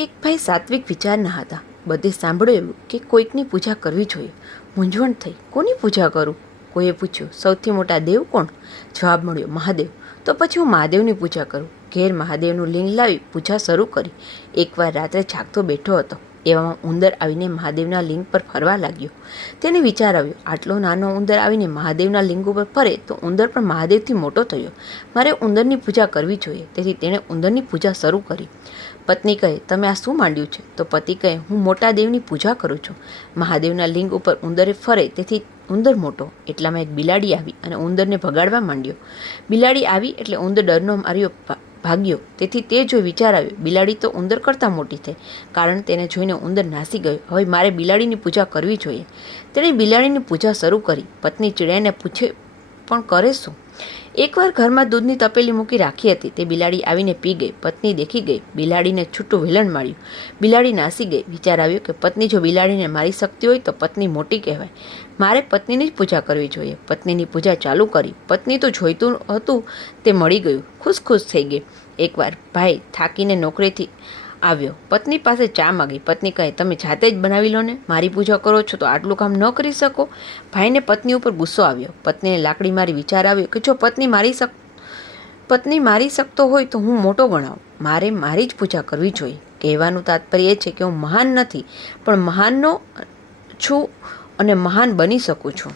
એક ભાઈ સાત્વિક વિચારના હતા. બધે સાંભળ્યું એવું કે કોઈકની પૂજા કરવી જોઈએ. મૂંઝવણ થઈ, કોની પૂજા કરું? કોઈએ પૂછ્યું, સૌથી મોટા દેવ કોણ? જવાબ મળ્યો, મહાદેવ. તો પછી હું મહાદેવની પૂજા કરું. ઘેર મહાદેવનું લિંગ લાવી પૂજા શરૂ કરી. એકવાર રાત્રે જાગતો બેઠો હતો. એવામાં ઉંદર આવીને મહાદેવના લિંગ પર ફરવા લાગ્યો. તેને વિચાર આવ્યો, આટલો નાનો ઉંદર આવીને મહાદેવના લિંગ ઉપર ફરે તો ઉંદર પણ મહાદેવથી મોટો થયો. મારે ઉંદરની પૂજા કરવી જોઈએ. તેથી તેણે ઉંદરની પૂજા શરૂ કરી. પત્ની કહે, તમે આ શું માંડ્યું છે? તો પતિ કહે, હું મોટા દેવની પૂજા કરું છું. મહાદેવના લિંગ ઉપર ઉંદરે ફરે તેથી ઉંદર મોટો. એટલામાં એક બિલાડી આવી અને ઉંદરને ભગાડવા માંડ્યો. બિલાડી આવી એટલે ઉંદર ડરનો માર્યો ભાગ્યો. તેથી તે જોઈ વિચાર આવ્યો, બિલાડી તો ઉંદર કરતાં મોટી થઈ. કારણ તેને જોઈને ઉંદર નાસી ગયો. હવે મારે બિલાડીની પૂજા કરવી જોઈએ. તેણે બિલાડીની પૂજા શરૂ કરી. પત્ની ચીડાઈને પૂછે, પણ કરે શું? એકવાર ઘરમાં દૂધની તપેલી મૂકી રાખી હતી. તે બિલાડી આવીને પી ગઈ. પત્ની દેખી ગઈ. બિલાડીને છૂટું વેલણ માર્યું. બિલાડી નાસી ગઈ. વિચાર આવ્યો કે પત્ની જો બિલાડીને મારી શકતી હોય તો પત્ની મોટી કહેવાય. મારે પત્નીની જ પૂજા કરવી જોઈએ. પત્નીની પૂજા ચાલુ કરી. પત્ની તો જોઈતું હતું તે મળી ગયું. ખુશ થઈ ગઈ. એકવાર ભાઈ થાકીને નોકરીથી આવ્યો. પત્ની પાસે ચા માગી. પત્ની કહે, તમે જાતે જ બનાવી લો ને. મારી પૂજા કરો છો તો આટલું કામ ન કરી શકો? ભાઈને પત્ની ઉપર ગુસ્સો આવ્યો. પત્નીને લાકડી મારી વિચાર આવ્યો કે જો પત્ની મારી શકતો હોય તો હું મોટો ગણાવું. મારે મારી જ પૂજા કરવી જોઈએ. કહેવાનું તાત્પર્ય એ છે કે હું મહાન નથી, પણ મહાનનો છું અને મહાન બની શકું છું.